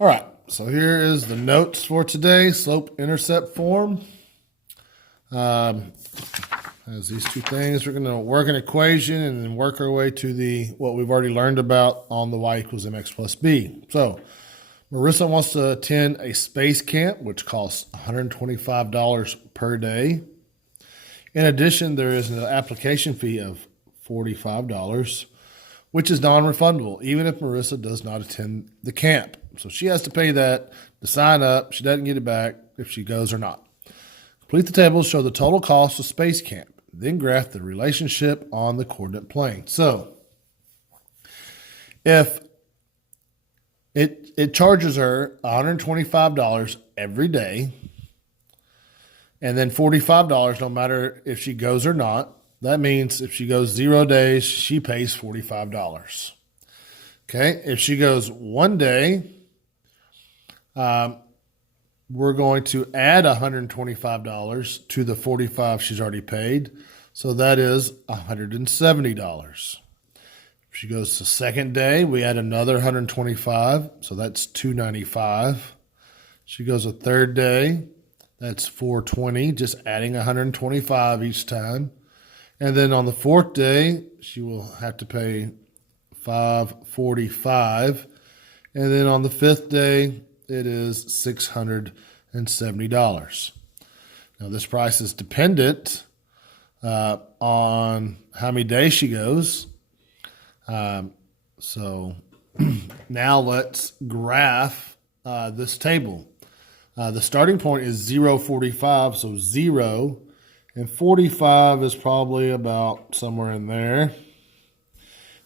All right, so here is the notes for today, slope intercept form. As these two things, we're going to work an equation and then work our way to what we've already learned about on the y equals mx plus b. So Marissa wants to attend a space camp, which costs $125 per day. In addition, there is an application fee of $45, which is non-refundable, even if Marissa does not attend the camp. So she has to pay that to sign up. She doesn't get it back if she goes or not. Complete the table to show the total cost of space camp. Then graph the relationship on the coordinate plane. So if it charges her $125 every day, and then $45 no matter if she goes or not. That means if she goes 0 days, she pays $45. Okay, if she goes 1 day, we're going to add $125 to the $45 she's already paid. So that is $170. If she goes to second day, we add another $125, so that's $295. She goes a third day, that's $420, just adding $125 each time. And then on the fourth day, she will have to pay $545. And then on the fifth day, it is $670. Now, this price is dependent on how many days she goes. So now let's graph this table. The starting point is 0.45, so 0, and 45 is probably about somewhere in there.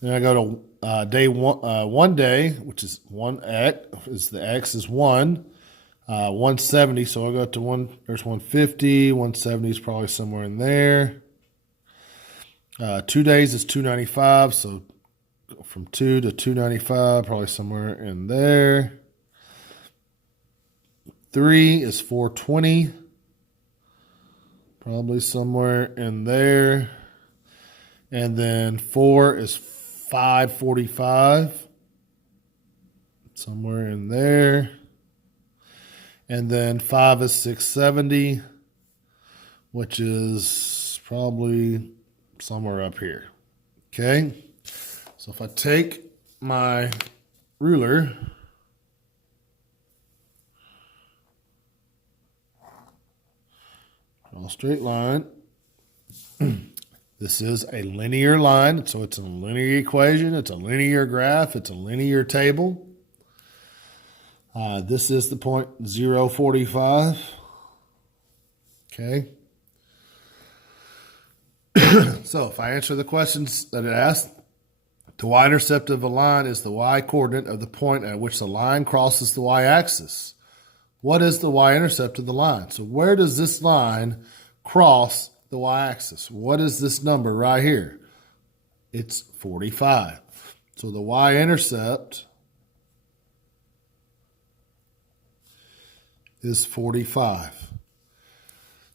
Then I go to day one day, which is 1x, the x is 1, 170, so I'll go to there's 150, 170 is probably somewhere in there. 2 days is 295, so from 2 to 295, probably somewhere in there. 3 is 420, probably somewhere in there. And then 4 is 545, somewhere in there. And then 5 is 670, which is probably somewhere up here. Okay, so if I take my ruler, draw a straight line. This is a linear line, so it's a linear equation. It's a linear graph. It's a linear table. This is the point 0.45. Okay. So if I answer the questions that it asked, the y-intercept of a line is the y-coordinate of the point at which the line crosses the y-axis. What is the y-intercept of the line? So where does this line cross the y-axis? What is this number right here? It's 45. So the y-intercept is 45.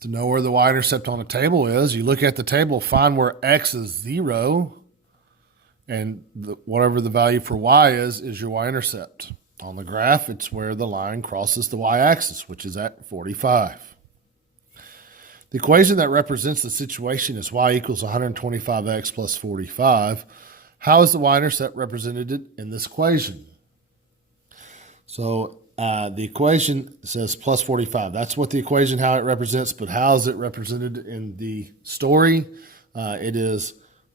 To know where the y-intercept on a table is, you look at the table, find where x is 0, and whatever the value for y is your y-intercept. On the graph, it's where the line crosses the y-axis, which is at 45. The equation that represents the situation is y equals 125x plus 45. How is the y-intercept represented in this equation? So the equation says plus 45. That's what the equation, how it represents, but how is it represented in the story? It is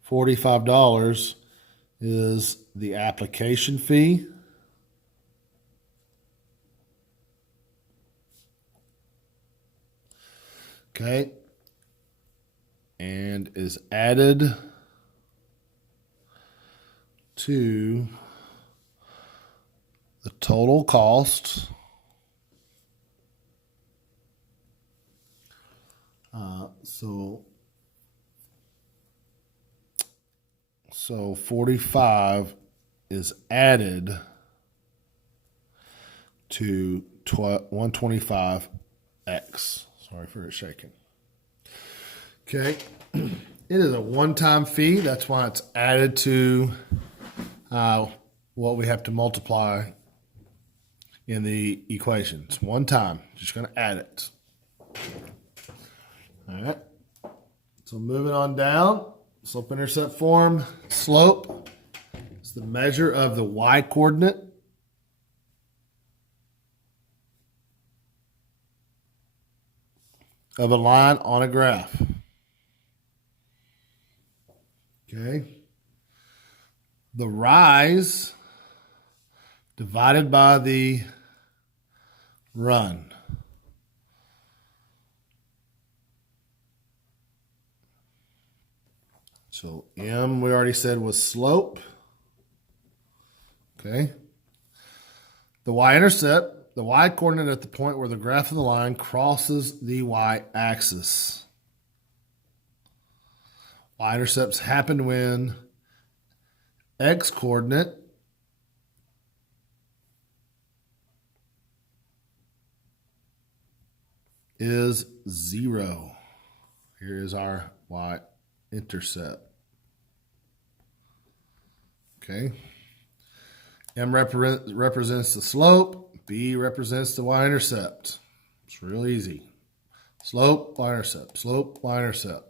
$45 is the application fee. Okay, and is added to the total cost so 45 is added to 125x. Sorry for it shaking. Okay. It is a one-time fee. That's why it's added to what we have to multiply in the equation. It's one time. Just going to add it. All right. So moving on down, slope-intercept form, slope is the measure of the y-coordinate of a line on a graph. Okay. The rise divided by the run. So M, we already said, was slope. Okay. The y-intercept, the y-coordinate at the point where the graph of the line crosses the y-axis. Y-intercepts happen when x-coordinate is 0. Here is our y-intercept. Okay. M represents the slope. B represents the y-intercept. It's real easy. Slope, y-intercept. Slope, y-intercept.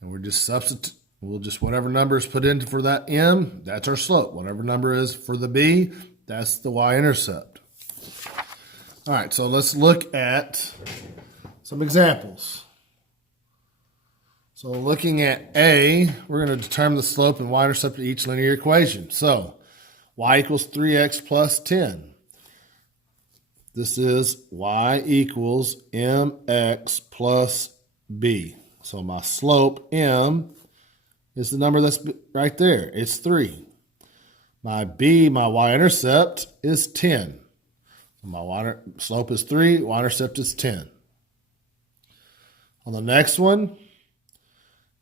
And we're just substitute. We'll just, whatever number is put in for that M, that's our slope. Whatever number is for the B, that's the y-intercept. All right, so let's look at some examples. So looking at A, we're going to determine the slope and y-intercept of each linear equation. So y equals 3x plus 10. This is y equals mx plus b. So my slope, m, is the number that's right there. It's 3. My b, my y-intercept, is 10. So my slope is 3, y-intercept is 10. On the next one,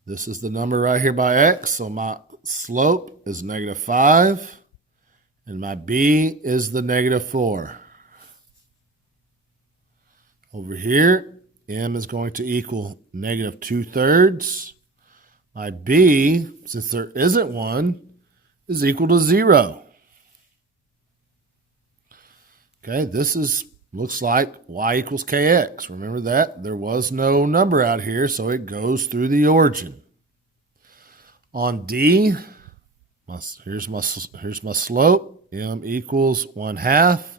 this is the number right here by x. So my slope is -5. And my b is the -4. Over here, m is going to equal -2/3. My b, since there isn't one, is equal to 0. Okay, this looks like y equals kx. Remember that? There was no number out here, so it goes through the origin. On D, here's my slope. M equals 1/2.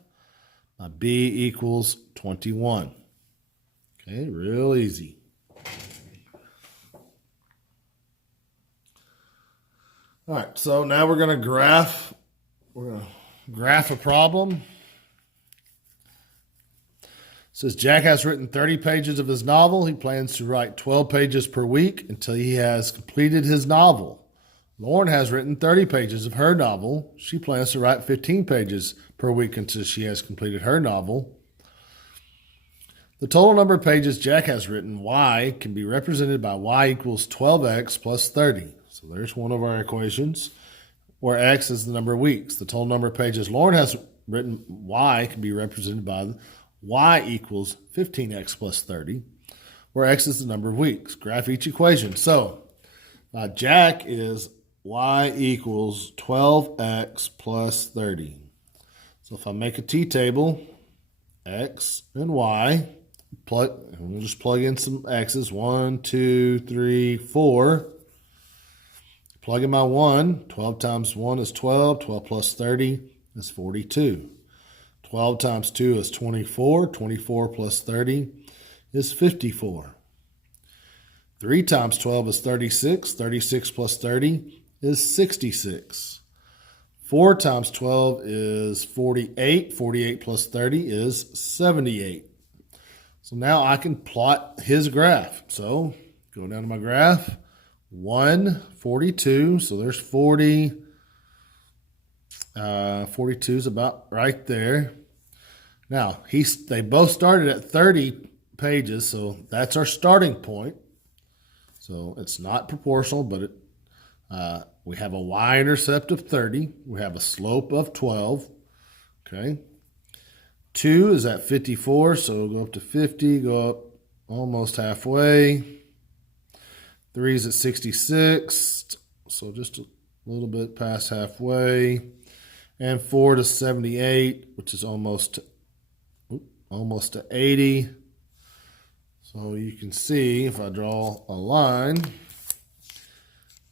My B equals 21. Okay, real easy. All right, so now we're going to graph a problem. It says Jack has written 30 pages of his novel. He plans to write 12 pages per week until he has completed his novel. Lauren has written 30 pages of her novel. She plans to write 15 pages per week until she has completed her novel. The total number of pages Jack has written, y, can be represented by y equals 12x plus 30. So there's one of our equations, where x is the number of weeks. The total number of pages Lauren has written, y, can be represented by y equals 15x plus 30, where x is the number of weeks. Graph each equation. So Jack is y equals 12x plus 30. So if I make a t-table, x and y, we'll just plug in some x's. 1, 2, 3, 4. Plug in my 1. 12 times 1 is 12. 12 plus 30 is 42. 12 times 2 is 24. 24 plus 30 is 54. 3 times 12 is 36. 36 plus 30 is 66. 4 times 12 is 48. 48 plus 30 is 78. So now I can plot his graph. So go down to my graph. 1, 42. So there's 40. 42 is about right there. Now, they both started at 30 pages, so that's our starting point. So it's not proportional, but we have a y-intercept of 30. We have a slope of 12. Okay. 2 is at 54, so we'll go up to 50, go up almost halfway. 3 is at 66, so just a little bit past halfway. and 4 to 78, which is almost to 80. So you can see if I draw a line,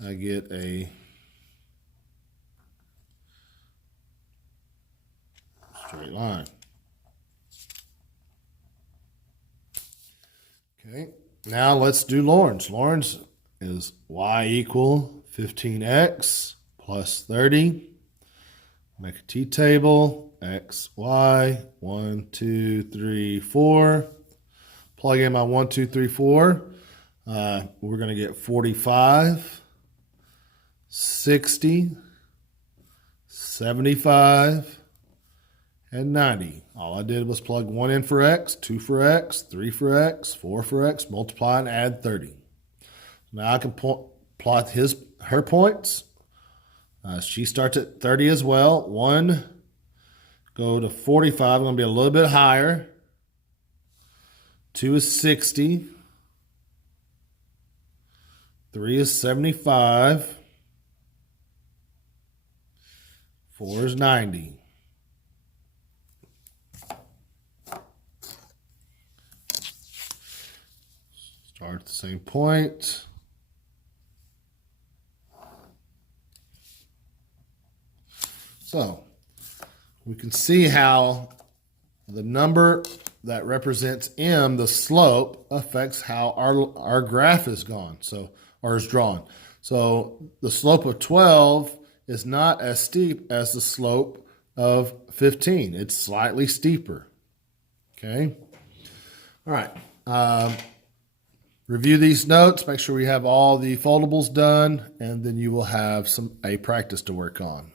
I get a straight line. Okay, now let's do Lorentz. Lorentz is y equal 15x plus 30. Make a t-table, x, y, 1, 2, 3, 4. Plug in my 1, 2, 3, 4. We're going to get 45, 60, 75, and 90. All I did was plug 1 in for x, 2 for x, 3 for x, 4 for x, multiply and add 30. Now I can plot her points. She starts at 30 as well. 1, go to 45. I'm going to be a little bit higher. 2 is 60. 3 is 75. 4 is 90. Start at the same point. So we can see how the number that represents m, the slope, affects how our graph is gone. Or is drawn. So the slope of 12 is not as steep as the slope of 15. It's slightly steeper. Okay. All right. Review these notes. Make sure we have all the foldables done, and then you will have a practice to work on.